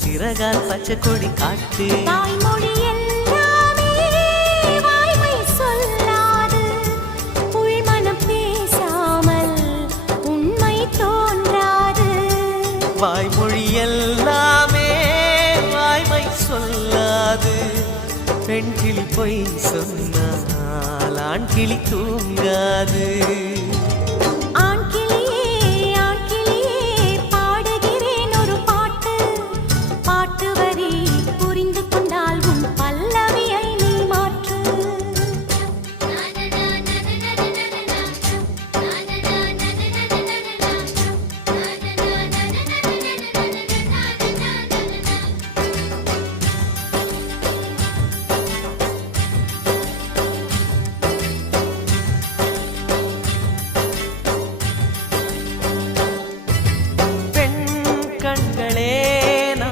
சிறகால் பச்சை கொடி காட்டு. தாய்மொழி எல்லாமே வாய்மை சொல்லாது, உள்மனம் பேசாமல் உண்மை தோன்றாது. வாய்மொழி எல்லாமே வாய்மை சொல்லாது, பெண் கிளி பொய் சொன்னால் ஆண் கிளி தூங்காது.